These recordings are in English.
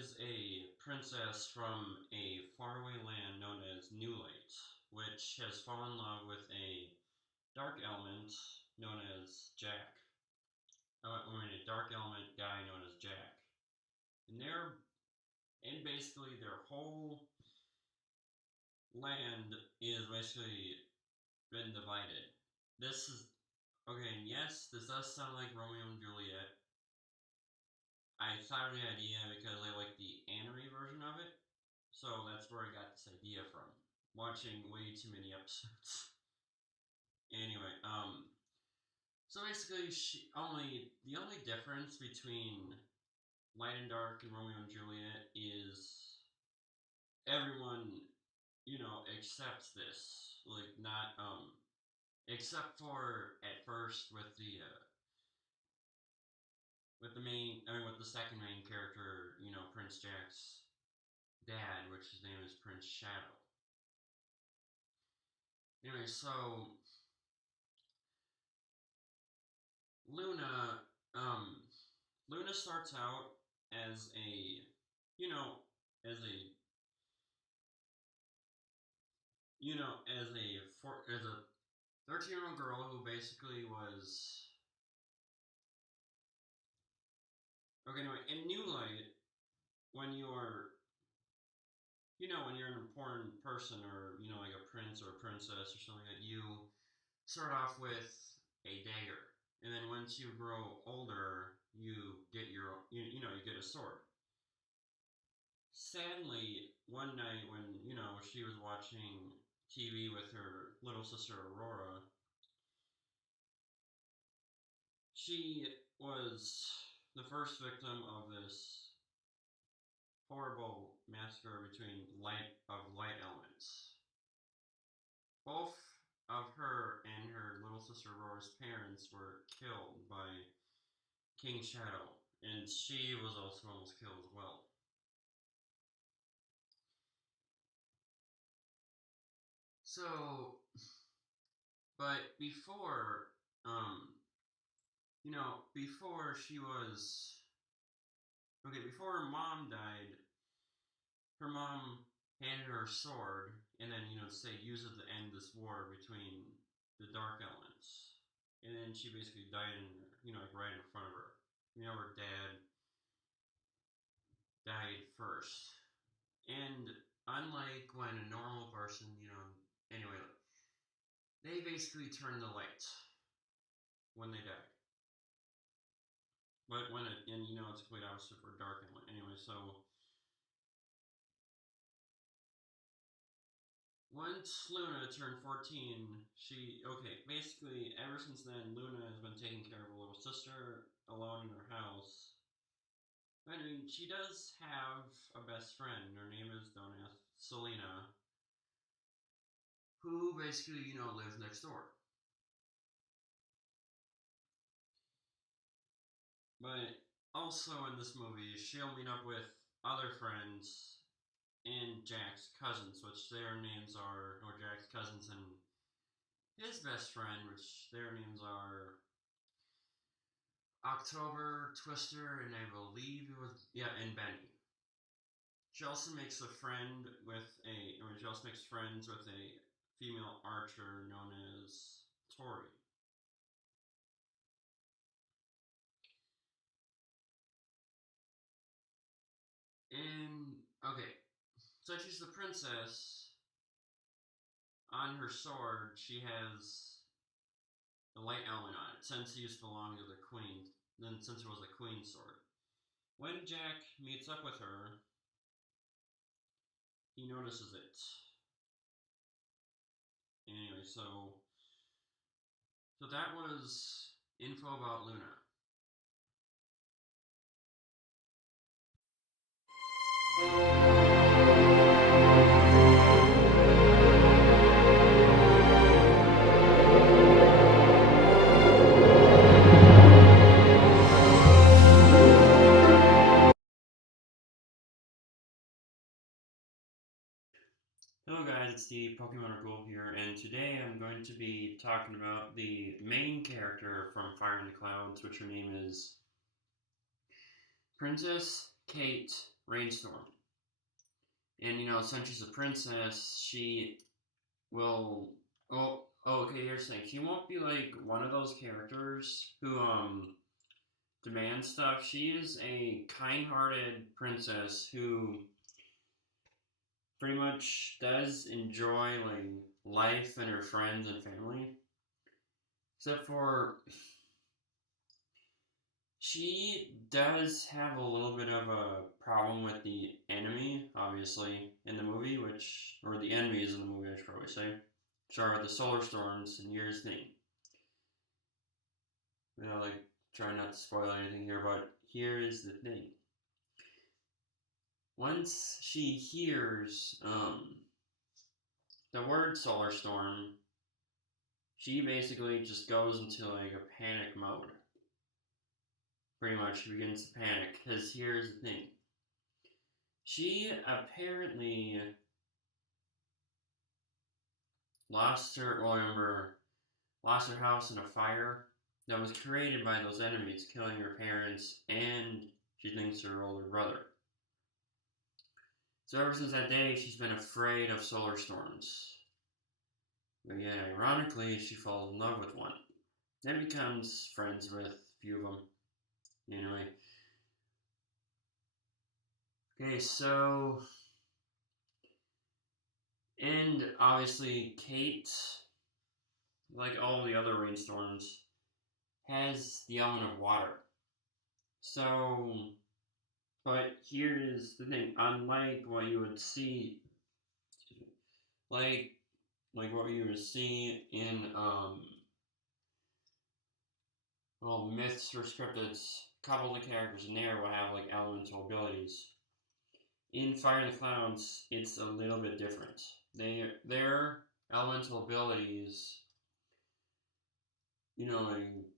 is a princess from a faraway land known as New Light, which has fallen in love with a dark element known as Jack. A dark element guy known as Jack. And basically their whole land is basically been divided. This is okay, and yes, this does sound like Romeo and Juliet. I thought of the idea because I like the anime version of it, so that's where I got this idea from. Watching way too many episodes. Anyway, so basically, the only difference between Light and Dark and Romeo and Juliet is everyone, accepts this. Like not except for at first with the second main character, Prince Jack's dad, which his name is Prince Shadow. Anyway, so Luna, um, Luna starts out as you know, as a, as a 13-year-old girl who basically was okay. Anyway, in New Light, when you're, when you're an important person or like a prince or a princess or something like that, you start off with a dagger, and then once you grow older, you get you get a sword. Sadly, one night when she was watching TV with her little sister Aurora, she was the first victim of this horrible massacre between light elements. Both of her and her little sister Aurora's parents were killed by King Shadow, and she was also almost killed as well. So, but before she was before her mom died, her mom handed her a sword, and then say use it to end this war between the dark elements, and then she basically died like right in front of her. Her dad died first, and unlike when a normal person, anyway, they basically turn the lights when they die. But when it, and it's complete opposite for dark and light. Anyway, so once Luna turned 14, basically ever since then, Luna has been taking care of her little sister alone in her house. I mean, she does have a best friend. Her name is, don't ask, Selena, who basically, lives next door. But also in this movie, she'll meet up with other friends and Jack's cousins, which their names are, or Jack's cousins and his best friend, which their names are October, Twister, and I believe it was, and Benny. She also makes she also makes friends with a female archer known as Tori. And, okay, so she's the princess. On her sword, she has the light element on it, since it used to belong to the queen, then since it was a queen sword. When Jack meets up with her, he notices it. Anyway, so that was info about Luna. Hello guys, it's the Pokemon Gold here, and today I'm going to be talking about the main character from Fire in the Clouds, which her name is Princess Kate Rainstorm. And, since she's a princess, she will... okay, here's the thing. She won't be, like, one of those characters who, demand stuff. She is a kind-hearted princess who pretty much does enjoy, like, life and her friends and family. Except for... She does have a little bit of a problem with the enemy, obviously, in the movie, or the enemies in the movie, I should probably say, which are the solar storms, and here's the thing. Try not to spoil anything here, but here is the thing. Once she hears, the word solar storm, she basically just goes into, like, a panic mode. Pretty much begins to panic, because here's the thing. She apparently lost her house in a fire that was created by those enemies, killing her parents, and she thinks her older brother. So ever since that day, she's been afraid of solar storms. But yet, ironically, she falls in love with one. Then becomes friends with a few of them. Anyway. Okay, so... And obviously, Kate, like all the other rainstorms, has the element of water. So, but here is the thing. Unlike what you would see, like what you would see in myths or scripted, a couple of the characters in there will have like elemental abilities. In Fire in the Clouds, it's a little bit different. Their elemental abilities,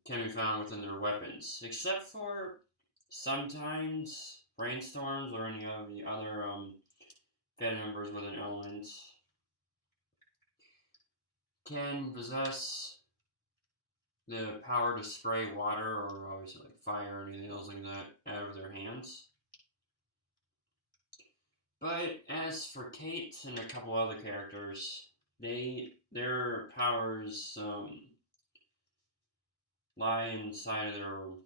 can be found within their weapons, except for sometimes Brainstorms or any of the other family members with an element can possess the power to spray water or obviously like fire or anything else like that out of their hands. But as for Kate and a couple other characters, their powers lie inside of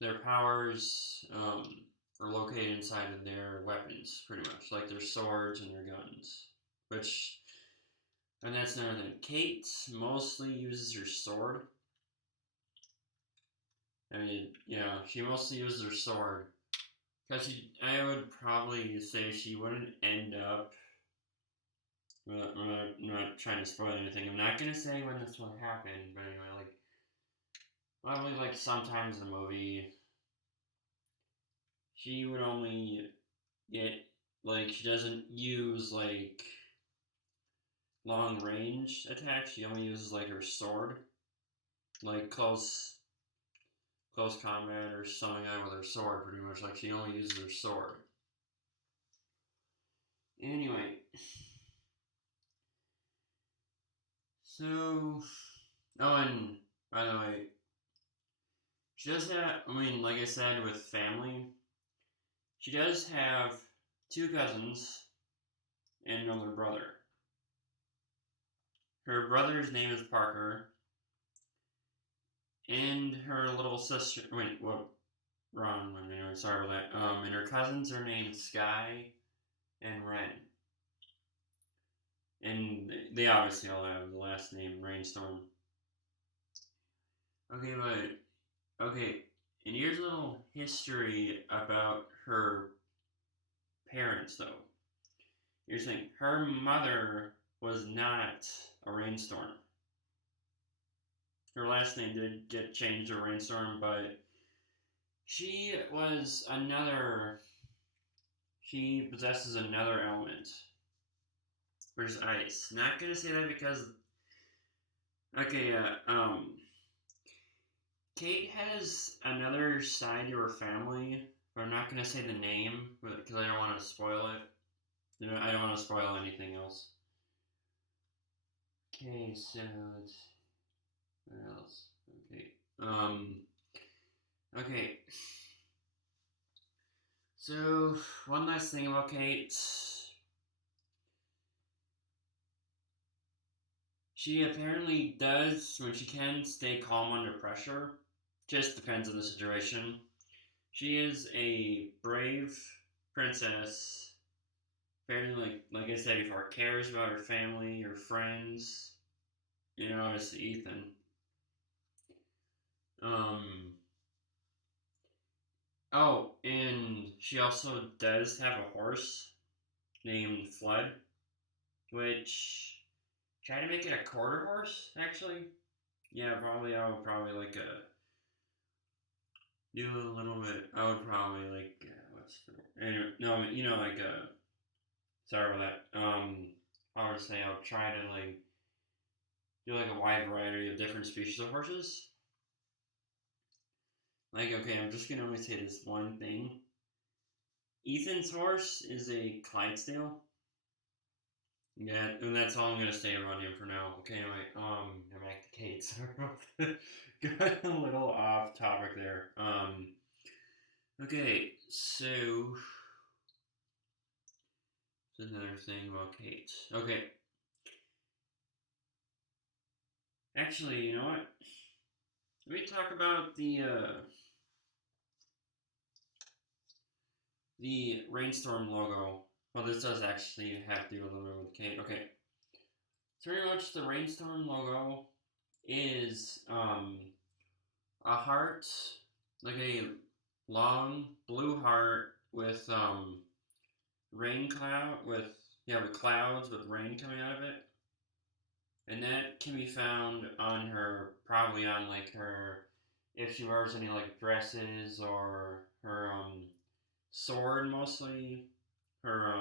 their powers are located inside of their weapons, pretty much, like their swords and their guns. And that's another thing. Kate mostly uses her sword. She mostly uses her sword. Because I would probably say she wouldn't end up... I'm not trying to spoil anything. I'm not going to say when this will happen, but anyway, probably, sometimes in the movie, she would only get, she doesn't use, long range attacks. She only uses, her sword. Close combat or something like with her sword, pretty much. She only uses her sword. Anyway. So... Oh, and, by the way, she does have, like I said, with family, she does have 2 cousins and another brother. Her brother's name is Parker, and her little sister, wrong one, anyway, sorry about that. And her cousins are named Sky and Ren. And they obviously all have the last name Rainstorm. Okay, and here's a little history about her parents, though. Here's the thing. Her mother was not a Rainstorm. Her last name did get changed to Rainstorm, but she possesses another element, which is ice. Not gonna say that because... Okay, Kate has another side to her family, but I'm not gonna say the name, because I don't want to spoil it. I don't want to spoil anything else. Okay, so what else? Okay. Okay. So, one last thing about Kate. She apparently does, when she can, stay calm under pressure. Just depends on the situation. She is a brave princess. Apparently, like I said before, cares about her family, her friends. You know, it's Ethan. Um. Oh, and she also does have a horse named Flood, which try to make it a quarter horse. Actually, yeah, probably I would probably like do a little bit. I would probably like what's the anyway, no, you know, like sorry about that. I would say I'll try to like do like a wide variety of different species of horses. Like, okay, I'm just gonna only say this one thing. Ethan's horse is a Clydesdale. Yeah, and that's all I'm gonna say around him for now. Okay, anyway, I'm back to Kate. Sorry, got a little off topic there. Okay, so another thing about Kate. Okay, actually, you know what? Let me talk about the Rainstorm logo. Well, this does actually have to do a little bit with Kate. Okay, so pretty much the Rainstorm logo is a heart, like a long blue heart with rain cloud with with clouds with rain coming out of it, and that can be found on her, probably on like her, if she wears any like dresses, or her sword, mostly her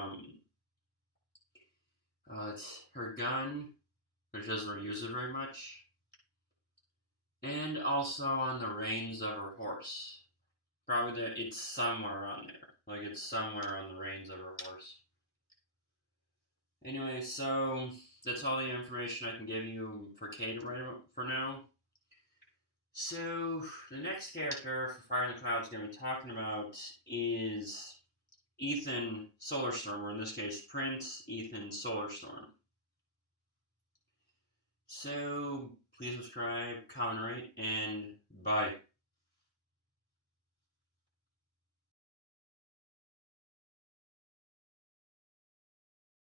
it's her gun, which doesn't really use it very much, and also on the reins of her horse. Probably that it's somewhere on there. Like it's somewhere on the reins of her horse. Anyway, so that's all the information I can give you for Kate right for now. So the next character for Fire in the Clouds going to be talking about is Ethan Solarstorm, or in this case, Prince Ethan Solarstorm. So please subscribe, comment, rate, and bye.